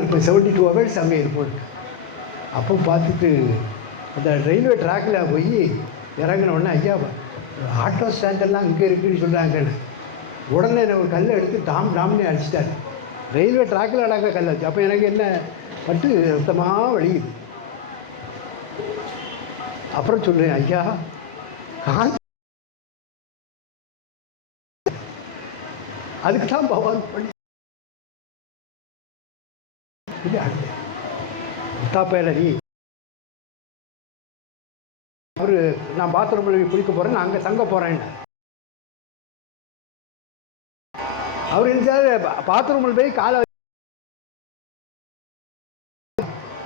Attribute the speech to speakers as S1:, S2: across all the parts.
S1: இப்போ seventy two hours அங்கே இருப்போம் அப்போ பார்த்துட்டு அந்த ரயில்வே ட்ராக்கில் போய் இறங்கினோடனே ஐயா ஆட்டோ ஸ்டாண்டெல்லாம் இங்கே இருக்குன்னு சொல்கிறாங்கன்னு உடனே நான் ஒரு கல்லை எடுத்து டாம் டாம்னே அடிச்சிட்டார். ரயில்வே ட்ராக்கில் அடங்க கல் வச்சு அப்போ எனக்கு என்ன பட்டு சுத்தமாக வலியுது அப்புறம் சொல்கிறேன் ஐயா காந்தி அதுக்கு தான் பகவான் பண்ணி இது அடுத்து முத்தாப்பேலரி அவரு நான் பாத்ரூமில் குளிக்க போகிறேன் நான் அங்கே தங்க போகிறேன் அவர் என்ன பாத்ரூமில் போய் காலை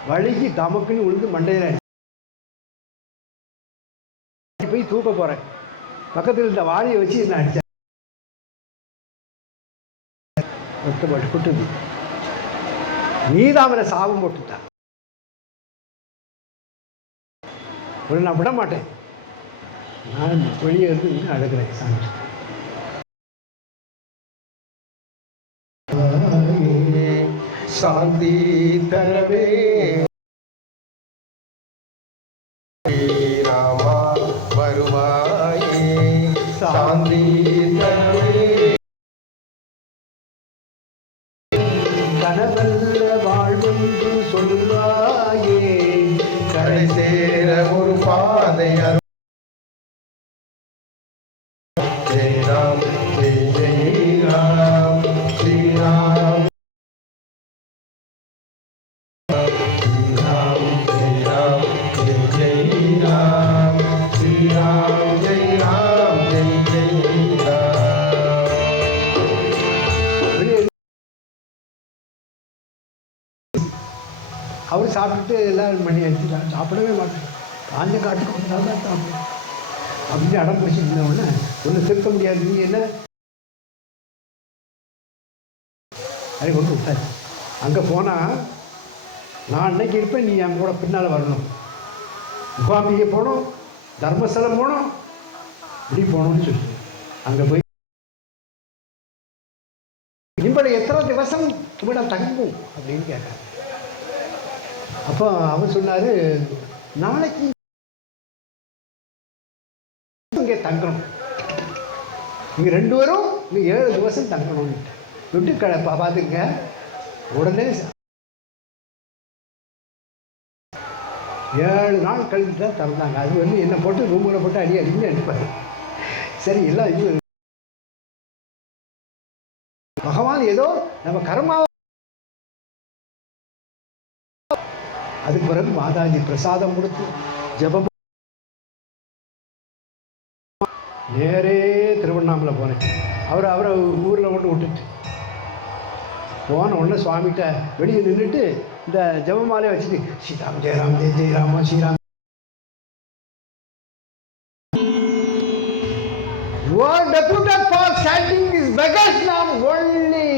S1: வழுகி தமக்குன்னு விழுந்து மண்டையில் போய் தூக்க போகிறேன் பக்கத்தில் இருந்த வாளியை வச்சு நான் அடித்தேன் ஒத்தப்பட்டு குட்டுது நீதான் அவனை சாபம் போட்டுட்டான் ஒரு நான் விட மாட்டேன் நான் வெளியே இருந்து இன்னும் அழுகிறேன் சாமி.
S2: சாந்தி தரவே.
S1: என்று சொல்வாயே.
S2: கரை சேர ஒரு பாதை
S1: அவர் சாப்பிட்டுட்டு எல்லாம் மணி அடிச்சுட்டான் சாப்பிடவே மாட்டேன். காஞ்ச காட்டுக்கு வந்தால் தான் சாப்பிடும் அப்படின்னு அடம் பிடிச்சிட்டு இருந்த ஒன்றும் திருத்த முடியாது. நீ என்ன? அதை கொண்டு விட்டார் அங்கே போனால் நான் அன்னைக்கு இருப்பேன். நீ என் கூட பின்னால் வரணும். முகாம்பிகை போகணும். தர்மஸ்தலம் போகணும். இப்படி போகணும்னு சொல்லி அங்கே போய் இம்பளை எத்தனை திவசம் இவட தங்கும்? அப்படின்னு கேட்டாங்க அப்போ அவர் சொன்னார் நாளைக்கு இங்கே தங்கணும். நீங்க ரெண்டு பேரும் இங்கே ஏழு திவசம் தங்கணும்னு விட்டு க பார்த்துங்க உடனே ஏழு நாள் கழித்து தான் திறந்தாங்க. அது வந்து என்னை போட்டு ரூமில் போட்டு அடி அடின்னு அடிப்பார். சரி எல்லாம் இது. பகவான் ஏதோ நம்ம கர்மாவை அதுக்கு பிறகு மாதாஜி பிரசாதம் கொடுத்து ஜபம் நேரே திருவண்ணாமலை போனேன். அவர் அவரை ஊரில் கொண்டு விட்டுட்டு. போன உடனே சுவாமிகிட்ட வெளியே நின்றுட்டு இந்த ஜபமாலையை வச்சுட்டு ஸ்ரீராம் ஜெயராம் ஜெய ஜெயராமா Sriram You are deputed for chanting this beggar's name only,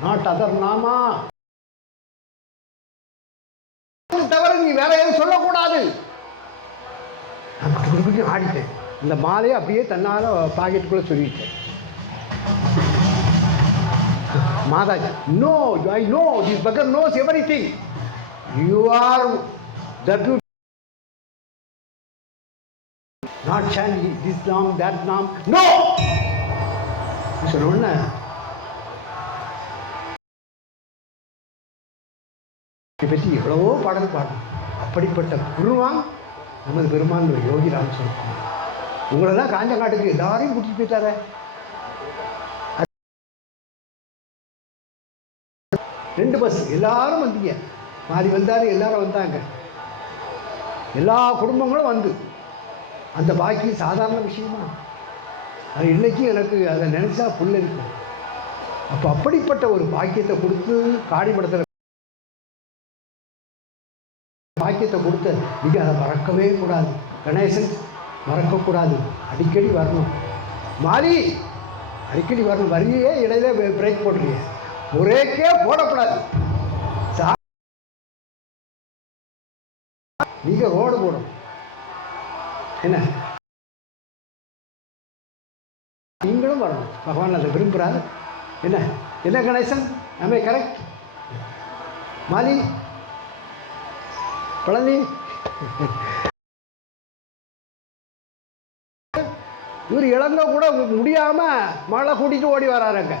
S1: not other nama. நீ வேற எதுவும் சொல்லக்கூடாது. நான் ஆடிட்டேன் இந்த மாலையை அப்படியே தன்னால் பாக்கெட்டுக்குள்ளே சொல்லிட்டேன் Mataji no I know this bugger knows everything you are deputed not Sandy this name that name no சொன்ன இதை பற்றி எவ்வளவோ பாடல் பாடணும் அப்படிப்பட்ட குருவான் நமது பெருமான் யோகிராம் உங்களை தான் காஞ்சங்காட்டுக்கு எல்லாரையும் கூட்டிட்டு போயிட்டாரே. ரெண்டு பஸ் எல்லாரும் வந்தீங்க. மாறி வந்தாரு எல்லாரும் வந்தாங்க. எல்லா குடும்பங்களும் வந்து. அந்த பாக்கியம் சாதாரண விஷயமா? அது இன்றைக்கும் எனக்கு அதை நினைச்சா புல்லரிக்கும். அப்போ அப்படிப்பட்ட ஒரு பாக்கியத்தை கொடுத்து காடிமடத்தில் பாக்கியத்தை கொடுத்து நீங்கள் அதை மறக்கவே கூடாது. கணேசன் மறக்கக்கூடாது. அடிக்கடி வரணும். மாறி அடிக்கடி வரணும். வரியே இடையில பிரேக் போடுறீங்க. ஒரேக்கே போடக்கூடாது. சா- நீங்க ரோடு போடணும். என்ன? நீங்களும் வரணும். பகவான் அதை விரும்புகிறாரு என்ன? என்ன கணேசன்? நம்ம கரெக்ட் மாலி பழனி இவர் இளங்க கூட முடியாமல் மழை கூட்டிகிட்டு ஓடி வராருங்க.